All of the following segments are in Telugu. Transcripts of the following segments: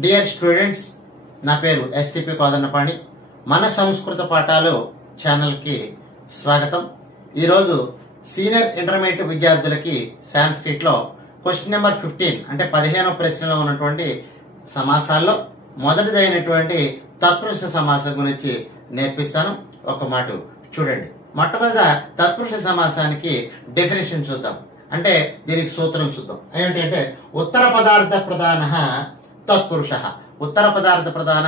డియర్ స్టూడెంట్స్, నా పేరు ఎస్టిపి కోదన్నపాణి. మన సంస్కృత పాఠాలు ఛానల్కి స్వాగతం. ఈరోజు సీనియర్ ఇంటర్మీడియట్ విద్యార్థులకి సాంస్క్రిట్లో క్వశ్చన్ నెంబర్ 15 అంటే 15వ ప్రశ్నలో ఉన్నటువంటి సమాసాల్లో మొదటిదైనటువంటి తత్పురుష సమాసం గురించి నేర్పిస్తాను. ఒక మాట చూడండి. మొట్టమొదట తత్పురుష సమాసానికి డెఫినేషన్ చూద్దాం. అంటే దీనికి సూత్రం చూద్దాం. ఏమిటంటే ఉత్తర పదార్థ ప్రధాన తత్పురుష. ఉత్తర పదార్థ ప్రధాన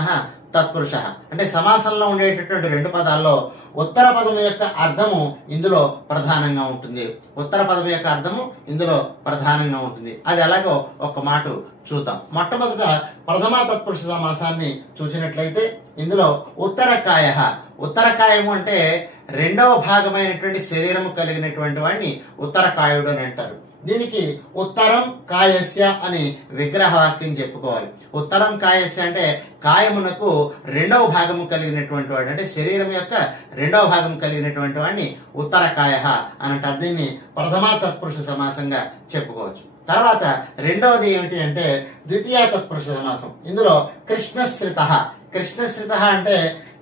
తత్పురుష అంటే సమాసంలో ఉండేటటువంటి రెండు పదాల్లో ఉత్తర పదం యొక్క అర్థము ఇందులో ప్రధానంగా ఉంటుంది. ఉత్తర పదం యొక్క అర్థము ఇందులో ప్రధానంగా ఉంటుంది. అది ఎలాగో ఒక మాట చూద్దాం. మొట్టమొదట ప్రథమ తత్పురుష సమాసాన్ని చూసినట్లయితే ఇందులో ఉత్తరకాయ. ఉత్తరకాయము అంటే రెండవ భాగమైనటువంటి శరీరము కలిగినటువంటి వాడిని ఉత్తరకాయుడు అని అంటారు. దీనికి ఉత్తరం కాయస్య అని విగ్రహ వాక్యం చెప్పుకోవాలి. ఉత్తరం కాయస్య అంటే కాయమునకు రెండవ భాగము కలిగినటువంటి వాడు, అంటే శరీరం యొక్క రెండవ భాగం కలిగినటువంటి వాడిని ఉత్తరకాయ అని అంటారు. దీన్ని ప్రథమ తత్పురుష సమాసంగా చెప్పుకోవచ్చు. తర్వాత రెండవది ఏమిటి అంటే ద్వితీయ తత్పురుష సమాసం. ఇందులో కృష్ణశ్రిత. కృష్ణశ్రిత అంటే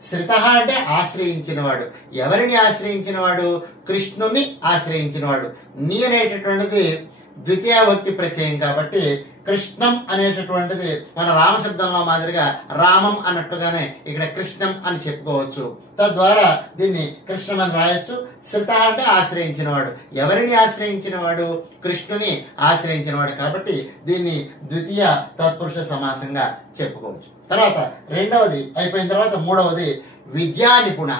శ్రిత అంటే ఆశ్రయించినవాడు. ఎవరిని ఆశ్రయించినవాడు? కృష్ణుని ఆశ్రయించినవాడు. నీ అనేటటువంటిది ద్వితీయ భక్తి ప్రత్యయం కాబట్టి కృష్ణం అనేటటువంటిది మన రామశబ్దంలో మాదిరిగా రామం అన్నట్టుగానే ఇక్కడ కృష్ణం అని చెప్పుకోవచ్చు. తద్వారా దీన్ని కృష్ణం అని రాయొచ్చు. శ్రిత అంటే ఆశ్రయించినవాడు. ఎవరిని ఆశ్రయించినవాడు? కృష్ణుని ఆశ్రయించినవాడు కాబట్టి దీన్ని ద్వితీయ తత్పురుష సమాసంగా చెప్పుకోవచ్చు. తర్వాత రెండవది అయిపోయిన తర్వాత మూడవది విద్యా నిపుణ.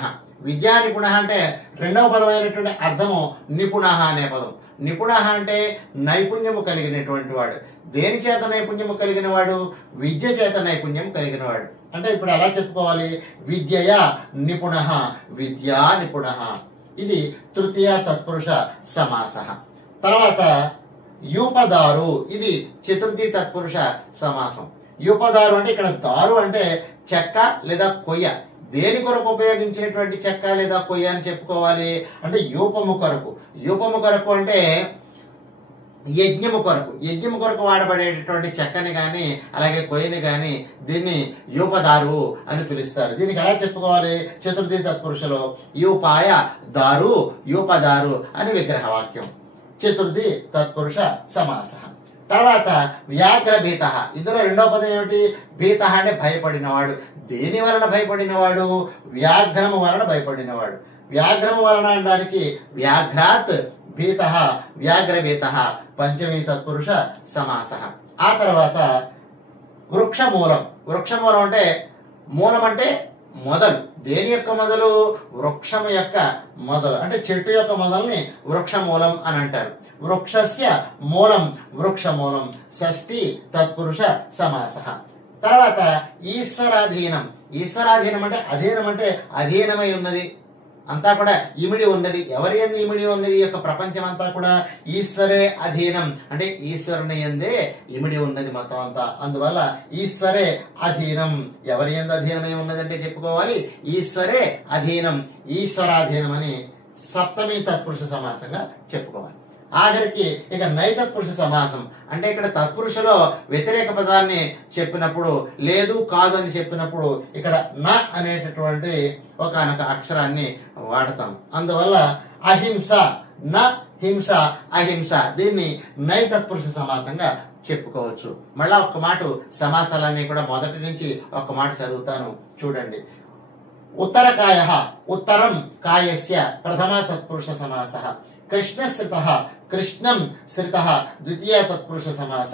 విద్యా నిపుణ అంటే రెండవ పదమైనటువంటి అర్థము నిపుణ అనే పదం. నిపుణ అంటే నైపుణ్యము కలిగినటువంటి వాడు. దేని చేత నైపుణ్యము కలిగిన వాడు? విద్య చేత నైపుణ్యం కలిగిన వాడు. అంటే ఇప్పుడు ఎలా చెప్పుకోవాలి? విద్యయా నిపుణ, విద్యా నిపుణ. ఇది తృతీయ తత్పురుష సమాస. తర్వాత యూపదారు. ఇది చతుర్థి తత్పురుష సమాసం. యూపదారు అంటే ఇక్కడ దారు అంటే చెక్క లేదా కొయ్య. దేని కొరకు ఉపయోగించేటువంటి చెక్క లేదా కొయ్య అని చెప్పుకోవాలి అంటే యూపము కొరకు. యూపము కొరకు అంటే యజ్ఞము కొరకు. యజ్ఞము కొరకు వాడబడేటటువంటి చెక్కని గాని అలాగే కొయ్యని గాని దీన్ని యూపదారు అని పిలుస్తారు. దీనికి ఎలా చెప్పుకోవాలి? చతుర్థి తత్పురుషలో యూపాయ దారు యూపదారు అని విగ్రహ వాక్యం. చతుర్థి తత్పురుష సమాస. తర్వాత వ్యాఘ్రభీత. ఇందులో రెండవ పదం ఏమిటి? భీత అంటే భయపడినవాడు. దేని వలన భయపడినవాడు? వ్యాఘ్రము వలన భయపడినవాడు. వ్యాఘ్రము వలన అనడానికి వ్యాఘ్రాత్ భీత, వ్యాఘ్రభీత పంచమీ తత్పురుష సమాస. ఆ తర్వాత వృక్షమూలం. వృక్షమూలం అంటే మూలం అంటే మొదలు. దేని యొక్క మొదలు? వృక్షము యొక్క మొదలు అంటే చెట్టు యొక్క మొదల్ని వృక్షమూలం అని అంటారు. వృక్షస్య మూలం వృక్షమూలం. షష్ఠి తత్పురుష సమాస. తర్వాత ఈశ్వరాధీనం. ఈశ్వరాధీనం అంటే అధీనం అంటే అధీనమై ఉన్నది, అంతా కూడా ఇమిడి ఉన్నది. ఎవరి యందు ఇమిడి ఉన్నది? ఈ యొక్క ప్రపంచం అంతా కూడా ఈశ్వరే అధీనం అంటే ఈశ్వరుని యందే ఇమిడి ఉన్నది మొత్తం అంతా. అందువల్ల ఈశ్వరే అధీనం. ఎవరి యందు అధీనమై ఉన్నదంటే చెప్పుకోవాలి ఈశ్వరే అధీనం, ఈశ్వరాధీనం అని సప్తమి తత్పురుష సమాసంగా చెప్పుకోవాలి. ఆఖరికి ఇక నైతత్పురుష సమాసం అంటే ఇక్కడ తత్పురుషలో వ్యతిరేక పదాన్ని చెప్పినప్పుడు లేదు కాదు అని చెప్పినప్పుడు ఇక్కడ న అనేటటువంటి ఒక అక్షరాన్ని వాడతాం. అందువల్ల అహింస, న హింస, అహింస. దీన్ని నైతత్పురుష సమాసంగా చెప్పుకోవచ్చు. మళ్ళా ఒక మాట సమాసాలన్నీ కూడా మొదటి నుంచి ఒక మాట చదువుతాను చూడండి. ఉత్తరకాయ. ఉత్తరం కాయస్య ప్రథమ తత్పురుష సమాస. కృష్ణశ్రిత. కృష్ణం శ్రిత ద్వితీయ తత్పురుష సమాస.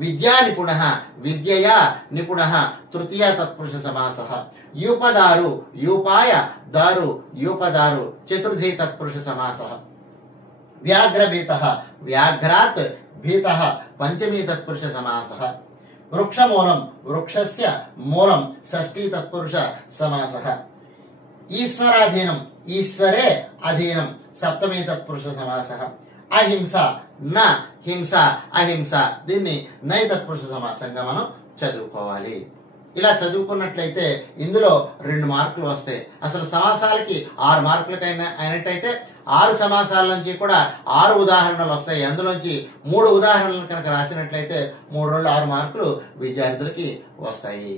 విద్యా నిపుణ. విద్యయా నిపుణ తృతీయ తత్పురుష సమాస. యూపదారు. యూపాయ దారు యూపదారు చతుర్థి తత్పురుష సమాస. వ్యాఘ్రభీత. వ్యాఘ్రాత్ భీత పంచమీ తత్పురుష సమాస. వృక్షమూలం. వృక్షస్య మూలం షష్ఠీ తత్పురుష సమాస. ఈశ్వరాధీనం. ఈశ్వరే అధీనం సప్తమీ తత్పురుష సమాస. అహింస. న హింస, అహింస. దీన్ని నైతత్పురుష సమాసంగా మనం చదువుకోవాలి. ఇలా చదువుకున్నట్లయితే ఇందులో 2 మార్కులు వస్తాయి. అసలు సమాసాలకి 6 మార్కులకైనా అయినట్టయితే 6 సమాసాల నుంచి కూడా 6 ఉదాహరణలు వస్తాయి. అందులోంచి 3 ఉదాహరణలు కనుక రాసినట్లయితే 3 6 మార్కులు విద్యార్థులకి వస్తాయి.